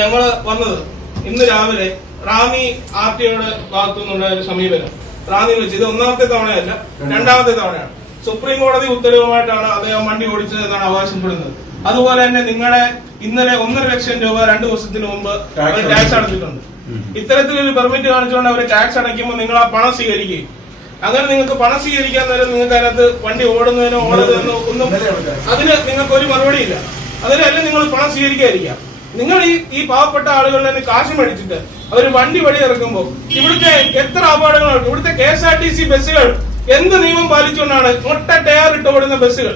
ഞങ്ങള് വന്നത് ഇന്ന് രാവിലെ റാന്നി ആർടിഒയുടെ ഭാഗത്തുനിന്നുണ്ടായ ഒരു സമീപനം റാന്നിയിൽ വെച്ച് ഇത് ഒന്നാമത്തെ തവണയല്ല, രണ്ടാമത്തെ തവണയാണ്. സുപ്രീം കോടതി ഉത്തരവുമായിട്ടാണ് അദ്ദേഹം വണ്ടി ഓടിച്ചതെന്നാണ് അവകാശപ്പെടുന്നത്. അതുപോലെ തന്നെ നിങ്ങളുടെ ഇന്നലെ 1.5 ലക്ഷം രൂപ 2 ദിവസത്തിന് മുമ്പ് ടാക്സ് അടച്ചിട്ടുണ്ട്. ഇത്തരത്തിലൊരു പെർമിറ്റ് കാണിച്ചുകൊണ്ട് അവർ ടാക്സ് അടയ്ക്കുമ്പോൾ നിങ്ങൾ ആ പണം സ്വീകരിക്കുകയും അങ്ങനെ നിങ്ങൾക്ക് പണം സ്വീകരിക്കാൻ നേരം നിങ്ങൾക്ക് അതിനകത്ത് വണ്ടി ഓടുന്നതിനോ ഓടുന്നതിനോ ഒന്നും അതിന് നിങ്ങൾക്ക് ഒരു മറുപടിയില്ല. അതിനല്ല നിങ്ങൾ പണം സ്വീകരിക്കാതിരിക്കാം. നിങ്ങൾ ഈ പാവപ്പെട്ട ആളുകളിൽ നിന്ന് കാശ് മേടിച്ചിട്ട് അവർ വണ്ടി വഴി ഇറക്കുമ്പോൾ ഇവിടുത്തെ എത്ര അപകടങ്ങളാണ്. ഇവിടുത്തെ KSRTC ബസ്സുകൾ എന്ത് നിയമം പാലിച്ചുകൊണ്ടാണ് ഒട്ട ടയർ ഇട്ട് ഓടുന്ന ബസ്സുകൾ,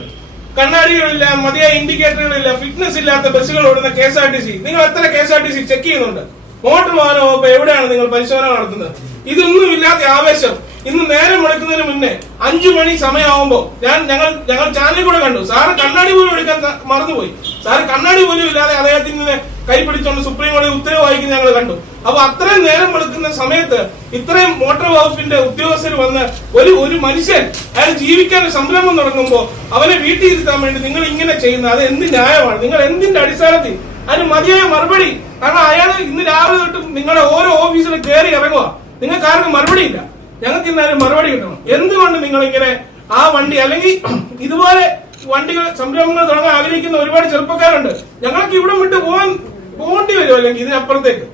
കണ്ണാടികളില്ല, മതിയായ ഇൻഡിക്കേറ്ററുകളില്ല, ഫിറ്റ്നസ് ഇല്ലാത്ത ബസ്സുകൾ ഓടുന്ന KSRTC. നിങ്ങൾ എത്ര KSRTC ചെക്ക് ചെയ്യുന്നുണ്ട്? മോട്ടോർ വാഹന വകുപ്പ് എവിടെയാണ് നിങ്ങൾ പരിശോധന നടത്തുന്നത്? ഇതൊന്നും ഇല്ലാത്ത ആവേശം ഇന്ന് നേരം വിളിക്കുന്നതിന് മുന്നേ 5 മണി സമയമാകുമ്പോ ഞങ്ങൾ ചാനലിൽ കൂടെ കണ്ടു. സാറ് കണ്ണാടി പോലും എടുക്കാൻ മറന്നുപോയി. സാറ് കണ്ണാടി പോലും ഇല്ലാതെ അദ്ദേഹത്തിൽ നിന്ന് കൈപിടിച്ചുകൊണ്ട് സുപ്രീം കോടതി ഉത്തരവ് വായിക്കുന്നത് ഞങ്ങൾ കണ്ടു. അപ്പൊ അത്രയും നേരം വിളിക്കുന്ന സമയത്ത് ഇത്രയും മോട്ടോർ വകുപ്പിന്റെ ഉദ്യോഗസ്ഥർ വന്ന് ഒരു മനുഷ്യൻ അയാൾ ജീവിക്കാൻ സംരംഭം തുടങ്ങുമ്പോ അവനെ വീട്ടിൽ ഇരുത്താൻ വേണ്ടി നിങ്ങൾ ഇങ്ങനെ ചെയ്യുന്നത് അത് എന്ത് ന്യായമാണ്? നിങ്ങൾ എന്തിന്റെ അടിസ്ഥാനത്തിൽ? അതിന് മതിയായ മറുപടി. കാരണം അയാൾ ഇന്ന് രാവിലെ തൊട്ട് നിങ്ങളുടെ ഓരോ ഓഫീസിലും കയറി ഇറങ്ങുക. നിങ്ങൾക്ക് ആർക്കും മറുപടിയില്ല. ഞങ്ങൾക്ക് ഇന്നാലും മറുപടി കിട്ടണം. എന്തുകൊണ്ട് നിങ്ങൾ ഇങ്ങനെ ആ വണ്ടി അല്ലെങ്കിൽ ഇതുപോലെ വണ്ടികൾ സംരംഭങ്ങൾ തുടങ്ങാൻ ആഗ്രഹിക്കുന്ന ഒരുപാട് ചെറുപ്പക്കാരുണ്ട്. ഞങ്ങൾക്ക് ഇവിടെ വിട്ട് പോകേണ്ടി വരും. അല്ലെങ്കിൽ ഇതിനപ്പുറത്തേക്ക്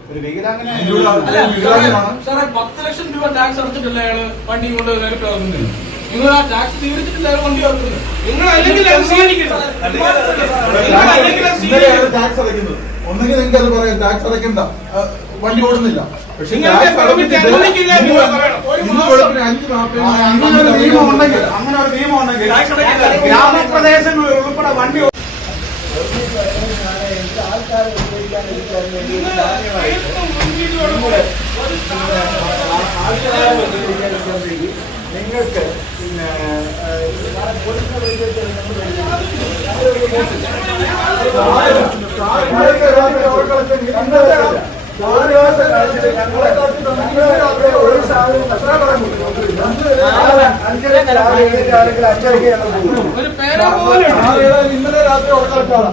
10 ലക്ഷം രൂപ ടാക്സ് അടച്ചിട്ടില്ല അയാള് വണ്ടി കൊണ്ട് നേരിട്ട് ഇറങ്ങുന്നത്. നിങ്ങൾ ആ ടാക്സ് സ്വീകരിച്ചിട്ടില്ല വണ്ടി ഇറക്കുന്നത്. നിങ്ങൾ അല്ലെങ്കിൽ ഒന്നെങ്കിൽ നിങ്ങൾക്ക് അത് പറയാം ടാക്സ് അടയ്ക്കണ്ട, വണ്ടി ഓടുന്നില്ല. പക്ഷെ അങ്ങനെ ഒരു നിയമം ഉണ്ടെങ്കിൽ ഗ്രാമപ്രദേശങ്ങളിൽ ഉൾപ്പെടെ വണ്ടി ആൾക്കാർ ഉപയോഗിക്കാതിരിക്കാൻ വേണ്ടി നിങ്ങൾക്ക് പിന്നെ ഇന്നലെ രാത്രി ഉറക്കളക്കാണ്.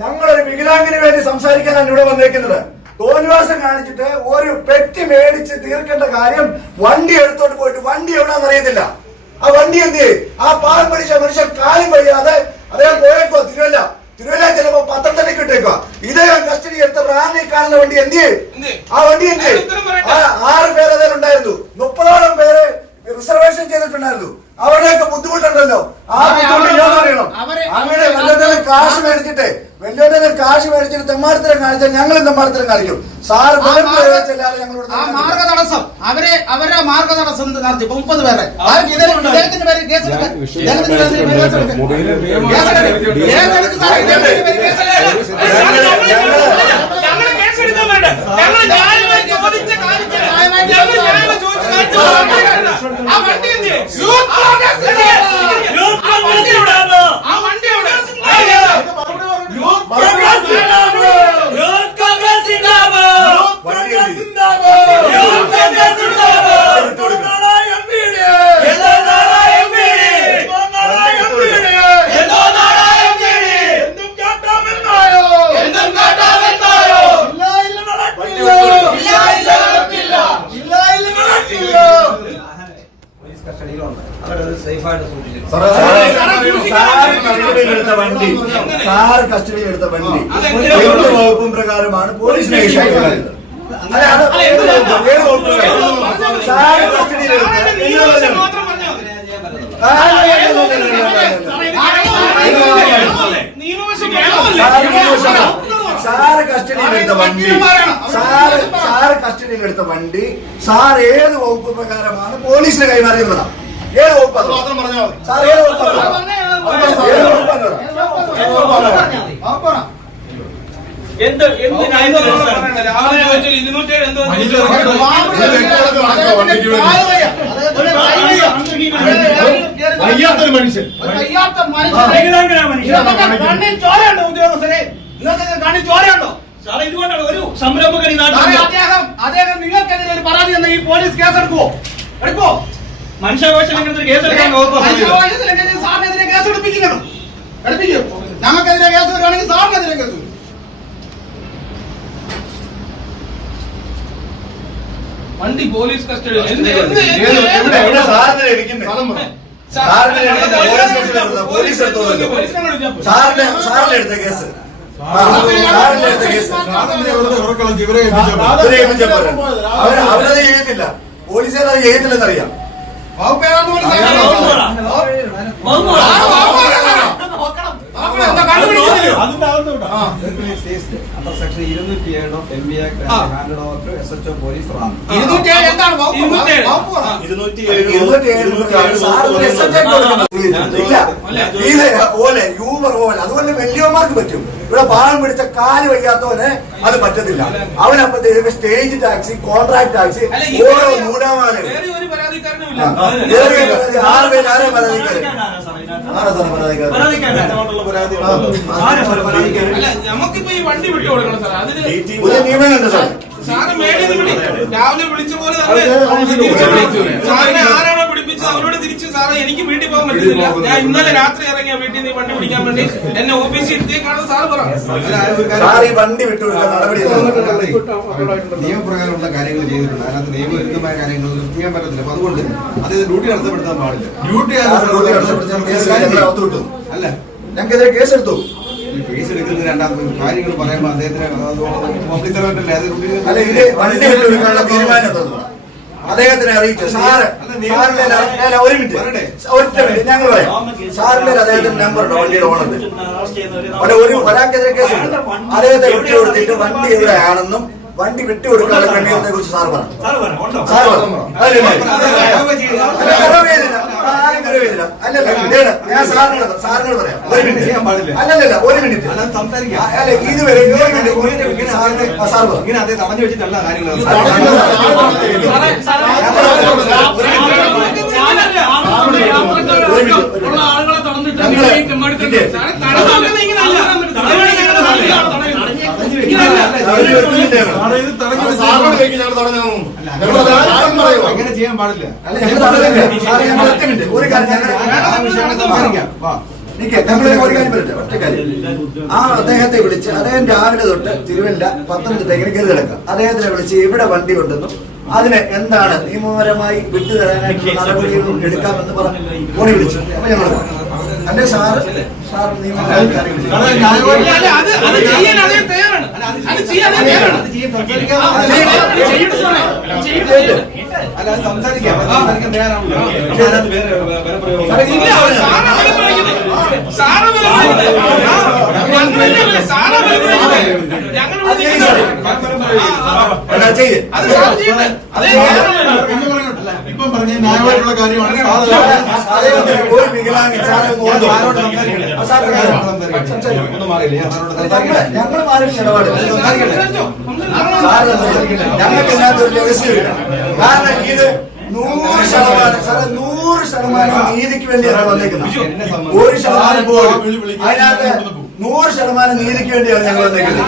ഞങ്ങളൊരു വികലാംഗിന് വേണ്ടി സംസാരിക്കാനാണ് ഇവിടെ വന്നേക്കുന്നത്. തോന്നിവാസം കാണിച്ചിട്ട് ഒരു പെട്ടി മേടിച്ച് തീർക്കേണ്ട കാര്യം വണ്ടി എടുത്തോട്ട് പോയിട്ട് വണ്ടി എവിടാന്ന് അറിയത്തില്ല. ആ വണ്ടി എന്ത് ചെയ്യും? ആ പാലം പഠിച്ച മനുഷ്യൻ കാലും വഴിയാതെ അദ്ദേഹം പോയേക്കോ തിരുവല്ല ചിലപ്പോ പത്രത്തിലേക്ക് ഇട്ടേക്കോ. ഇദ്ദേഹം കസ്റ്റഡി എടുത്ത റാന്നി കാണുന്ന വണ്ടി എന്ത് ചെയ്യും? ആ വണ്ടി എന്ത് ചെയ്യും? 6 പേര് അതിലുണ്ടായിരുന്നു. 30ഓളം പേര് റിസർവേഷൻ ചെയ്തിട്ടുണ്ടായിരുന്നു. അവരുടെയൊക്കെ ബുദ്ധിമുട്ടുണ്ടല്ലോ. ആ ബുദ്ധിമുട്ട് ഞാൻ പറയണം. അങ്ങനെ വല്ലതും കാശ് മേടിച്ചിട്ട് വലിയ കാശ് മേടിച്ചിട്ട് തെമ്മാടത്തരം കാണിച്ചാൽ ഞങ്ങളും തെമ്മാടത്തരം കാണിക്കും. സാറ് ഞങ്ങളോട് ആ മാർഗ തടസ്സം അവരെ മാർഗ തടസ്സം നടത്തി 30 പേരെ ഇദ്ദേഹത്തിന്റെ പേര് കേസെടുക്കാൻ കസ്റ്റഡിയിലെടുത്ത വണ്ടി വകുപ്പും പ്രകാരമാണ് പോലീസിനെ സാറ് കസ്റ്റഡിയിലെടുത്ത വണ്ടി സാർ ഏത് വകുപ്പ് പ്രകാരമാണ് പോലീസിന് കൈമാറിയതാണ്? ഏത് വകുപ്പ്? സാർ ഏത് വകുപ്പ്? മനുഷ്യൻ കണ്ണിൽ ചോരയുണ്ടോ ഉദ്യോഗസ്ഥരെ? നിങ്ങൾക്ക് കണ്ണിൽ ചോരയുണ്ടോ? ഇതുകൊണ്ടാണ് ഒരു സംരംഭകൻ അദ്ദേഹം നിങ്ങൾക്കെതിരെ ഒരു പരാതി തന്ന ഈ പോലീസ് കേസെടുക്കുവോ? എടുക്കുവോ? മനുഷ്യാവകാശ ലംഘനത്തിന് കേസെടുക്കാൻ സാറിനെതിരെ കേസ് എടുപ്പിക്കണം. എടുപ്പിക്കും. ഞങ്ങൾക്കെതിരെ കേസ് വരികയാണെങ്കിൽ സാറിനെതിരെ കേസ് വരും. വണ്ടി പോലീസ് കസ്റ്റഡിയിൽ സാറിനെടുത്ത കേസ് അവരത് ചെയ്യത്തില്ല. പോലീസുകാർ അത് ചെയ്യത്തില്ലെന്നറിയാം. Section 207 of MB Act handed over to SHO police റാം. 207 എന്താണ്? അതുപോലെ വലിയവന്മാർക്ക് പറ്റും. ഇവിടെ പാവം പിടിച്ച കാല് വയ്യാത്തവന് അത് പറ്റത്തില്ല. അവനപ്പത്തേക്ക് സ്റ്റേജ് ടാക്സി, കോൺട്രാക്ട് ടാക്സി, ഓരോ നൂലാമാല. നമുക്കിപ്പോ ഈ വണ്ടി വിട്ടു കൊടുക്കണം സാർ. അതിന് ഒരു നിയമമുണ്ട് സാർ. സാറ് മേടിന്ന് വിളി. രാവിലെ വിളിച്ച പോലെ സാറിനെ ആരാണോ പിടിപ്പിച്ചത് അവരോട് തിരിച്ച് സാറ് എനിക്ക് വീട്ടിൽ പോകാൻ പറ്റുന്നില്ല, ഞാൻ ഇന്നലെ രാത്രി ഇറങ്ങിയ വീട്ടിൽ നിന്ന് വണ്ടി പിടിക്കാൻ വേണ്ടി എന്നെ ഓഫീസിൽ ഇരുത്തിയേക്കാണെന്ന് സാറ് പറഞ്ഞു. ഈ വണ്ടി വിട്ടുകൊടുക്കാൻ നടപടി നിയമപ്രകാരമുള്ള കാര്യങ്ങൾ ചെയ്തിട്ടുണ്ട്. അതിനകത്ത് നിയമവിരുദ്ധമായ കാര്യങ്ങൾ ചെയ്യാൻ പറ്റത്തില്ല. അപ്പൊ അതുകൊണ്ട് അത് ഡ്യൂട്ടി തടസ്സപ്പെടുത്താൻ പാടില്ല. അല്ല, ഞങ്ങൾക്കെതിരെ കേസെടുത്തു. കേസ് എടുക്കുന്ന രണ്ടാമത് കാര്യങ്ങൾ പറയുമ്പോൾ അദ്ദേഹത്തിന് ഓഫീസറായിട്ടല്ലേ അത് അല്ല, ഇത് വണ്ടി വിട്ടുകൊടുക്കാനുള്ള തീരുമാനം അദ്ദേഹത്തിനെ അറിയിച്ചു. സാറ് ഒരു മിനിറ്റ്, ഒറ്റ മിനിറ്റ് ഞങ്ങൾ പറയാം. സാറിന്റെ അദ്ദേഹത്തിന്റെ നമ്പറുണ്ട് വണ്ടിയുടെ ഓണറിന്. ഒരാൾക്കെതിരെ കേസുണ്ട്. അദ്ദേഹത്തെ വിട്ടുകൊടുത്തിട്ട് വണ്ടി എവിടെയാണെന്നും വണ്ടി വിട്ടുകൊടുക്കാനുള്ള കണ്ണിയത്തെ കുറിച്ച് സാർ പറഞ്ഞു. അല്ലല്ല, ഞാൻ സാറിനോട് പറയാം. ഒരു മിനിറ്റ്. അല്ലല്ല, ഒരു മിനിറ്റ്. അല്ല, ഇതുവരെ സാർ ഇങ്ങനെ അദ്ദേഹം തടഞ്ഞു വെച്ചിട്ടല്ല കാര്യങ്ങൾ. ആളുകളെ തടഞ്ഞിട്ട് അങ്ങനെ ചെയ്യാൻ പാടില്ല. ഒരു കാര്യം ഒറ്റ കാര്യം, ആ അദ്ദേഹത്തെ വിളിച്ച് അദ്ദേഹം രാവിലെ തൊട്ട് തിരുവല്ല പത്തനംതിട്ട കയറി കിടക്കാം. അദ്ദേഹത്തിനെ വിളിച്ച് ഇവിടെ വണ്ടി ഉണ്ടെന്നും അതിന് എന്താണ് നിയമപരമായി വിട്ടുതരാനായിട്ടുള്ള നടപടികൾ എടുക്കാമെന്ന് പറഞ്ഞ് ഫോണിൽ വിളിച്ചു. അപ്പൊ ഞങ്ങൾ അല്ലെ സാറ് സാറ് ഇപ്പം പറഞ്ഞ ന്യായമായിട്ടുള്ള കാര്യമാണ്. ഒരു വികലാംഗൻ ഞങ്ങൾ മാറി നിലപാട് ഞങ്ങൾക്ക് ഇതിനകത്ത് ഒരു രഹസ്യമില്ല. കാരണം ഇത് 100% സാറേ 100% നീതിക്ക് വേണ്ടിയാണ് വന്നേക്കുന്നത്. 1% പോലും അതിനകത്ത് 100% നീതിക്ക് വേണ്ടിയാണ് ഞങ്ങൾ വന്നേക്കുന്നത്.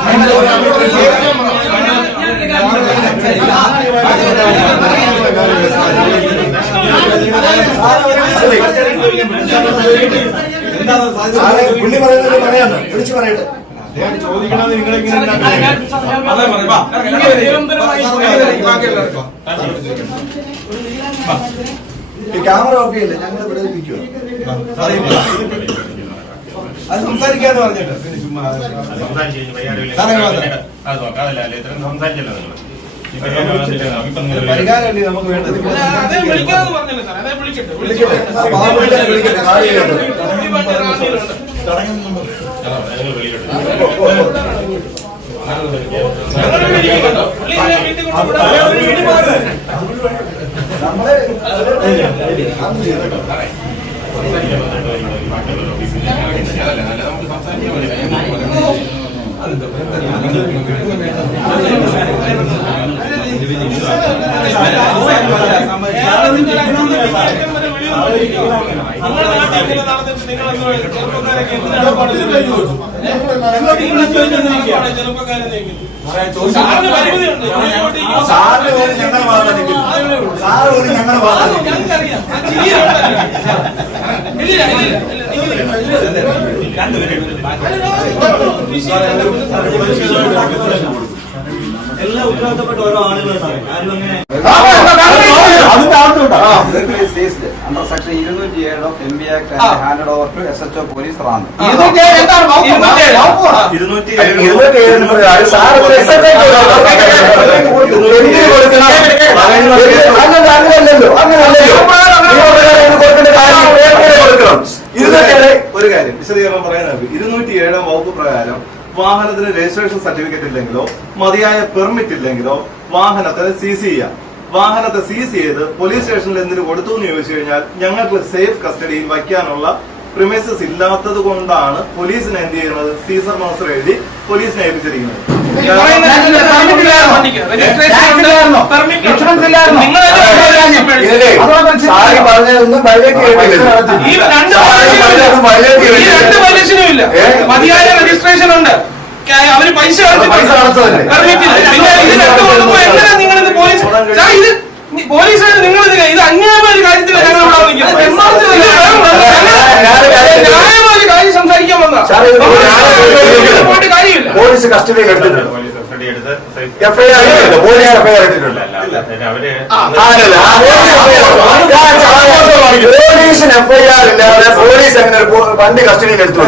സാറേ പുള്ളി പറയുന്നത് പറയാന്ന് വിളിച്ചു പറയട്ടെ. ചോദിക്കണത് നിങ്ങളിങ്ങനെ ഈ ക്യാമറ ഓക്കെ ഇല്ല, ഞങ്ങൾ ഇവിടെ ഇരിക്കുക. അത് സംസാരിക്കാന്ന് പറഞ്ഞിട്ട് പിന്നെ ചുമ്മാ പരിഹാരമല്ലേ നമുക്ക് വേണ്ടത്. വിളിക്കാന്ന് പറഞ്ഞല്ലോ സാർ, അതേ വിളിക്കട്ടെ. വിളിക്കട്ടെ വിളിക്കട്ടെ കാര്യമില്ല. നമ്മള് സാറിന് പോലും ഞങ്ങൾ വാർത്ത നിൽക്കുന്നു. സാറ് പോലും ഞങ്ങൾ വാർത്ത എല്ലാം ഉത്തരവാദിത്തപ്പെട്ട ഓരോ ആളുകളും ആരും അങ്ങനെ under section 207 of MB Act and handed over to SHO Police Ram. ഒരു കാര്യം വിശദീകരണം പറയാനാണ്. 207 വകുപ്പ് പ്രകാരം വാഹനത്തിന് രജിസ്ട്രേഷൻ സർട്ടിഫിക്കറ്റ് ഇല്ലെങ്കിലോ മതിയായ പെർമിറ്റ് ഇല്ലെങ്കിലോ വാഹനത്തിന് സീസ് ചെയ്യാം. വാഹനത്തെ സീസ് ചെയ്ത് പോലീസ് സ്റ്റേഷനിൽ എന്തിനു കൊടുത്തു എന്ന് ചോദിച്ചു കഴിഞ്ഞാൽ ഞങ്ങൾക്ക് സേഫ് കസ്റ്റഡിയിൽ വയ്ക്കാനുള്ള പ്രിമൈസസ് ഇല്ലാത്തത് കൊണ്ടാണ് പോലീസിനെ എന്ത് ചെയ്യുന്നത്, സീസർ മാസ്റ്റർ എഴുതി പോലീസിനെ ഏൽപ്പിച്ചിരിക്കുന്നത്. പറഞ്ഞതൊന്നും മതിയായ രജിസ്ട്രേഷൻ ഉണ്ട്, അവര് പൈസ നിങ്ങളിത് പോലീസാണ് നിങ്ങൾ ഇത് അന്യായമായ ഒരു കാര്യത്തിലാണ് ഞങ്ങൾ ന്യായമായ ഒരു കാര്യം സംസാരിക്കാൻ വന്ന കാര്യമില്ല. പോലീസ് കസ്റ്റഡിയിൽ എടുത്തിട്ടുണ്ട്, എഫ്ഐആർ പോലീസ് എഫ്ഐആർ ഇട്ടിട്ടുണ്ട്. പോലീസിന് എഫ്ഐആർ ഇല്ലാതെ പോലീസ് എങ്ങനെ വണ്ടി കസ്റ്റഡിയിൽ എടുത്തു?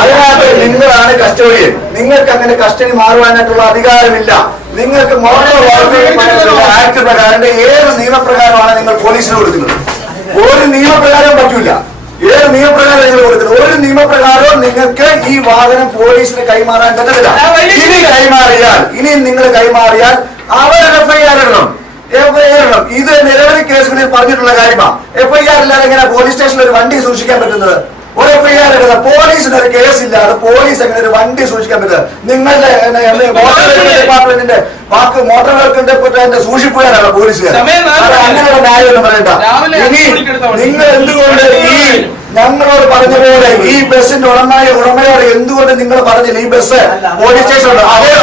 അതിനകത്ത് നിങ്ങളാണ് കസ്റ്റഡിയൻ. നിങ്ങൾക്ക് അങ്ങനെ കസ്റ്റഡി മാറുവാനായിട്ടുള്ള അധികാരമില്ല. നിങ്ങൾക്ക് മോട്ടോർ വാഹന ആക്ട് പ്രകാരം ഏത് നിയമപ്രകാരമാണ് നിങ്ങൾ പോലീസിന് കൊടുക്കുന്നത്? ഒരു നിയമപ്രകാരം പറ്റൂല. ഏത് നിയമപ്രകാരം നിങ്ങൾ കൊടുക്കുന്നത്? ഒരു നിയമപ്രകാരവും നിങ്ങൾക്ക് ഈ വാഹനം പോലീസിന് കൈമാറാൻ പറ്റത്തില്ല. ഇനി നിങ്ങൾ കൈമാറിയാൽ അവരുടെ എഫ്ഐആർ ഇടണം. ഇത് നിരവധി കേസുകളിൽ പറഞ്ഞിട്ടുള്ള കാര്യമാണ്. എഫ്ഐആർ ഇല്ലാതെ എങ്ങനെ പോലീസ് സ്റ്റേഷനിൽ ഒരു വണ്ടി സൂക്ഷിക്കാൻ പറ്റുന്നത്? ഒരു എഫ്ഐആർ ഇടുന്നത് പോലീസിന് ഒരു കേസില്ലാതെ പോലീസ് എങ്ങനെ ഒരു വണ്ടി സൂക്ഷിക്കാൻ പറ്റുന്നത്? നിങ്ങളുടെ മോട്ടോർ വെഹിക്കിൾ ഡിപ്പാർട്ട്മെന്റിന്റെ മോട്ടോർ വെഹിക്കിളിന്റെ സൂക്ഷിപ്പുകാരാണ് പോലീസുകാർ. അങ്ങനെയുള്ള ന്യായമൊന്നും പറയണ്ട. ഇനി നിങ്ങൾ എന്തുകൊണ്ട് ഈ ഞങ്ങളോട് പറഞ്ഞ പോലെ ഈ ബസ്സിന്റെ ഉടമയോട് എന്തുകൊണ്ട് നിങ്ങൾ പറഞ്ഞില്ല ഈ ബസ് പോലീസ് സ്റ്റേഷനുണ്ട്? അതേ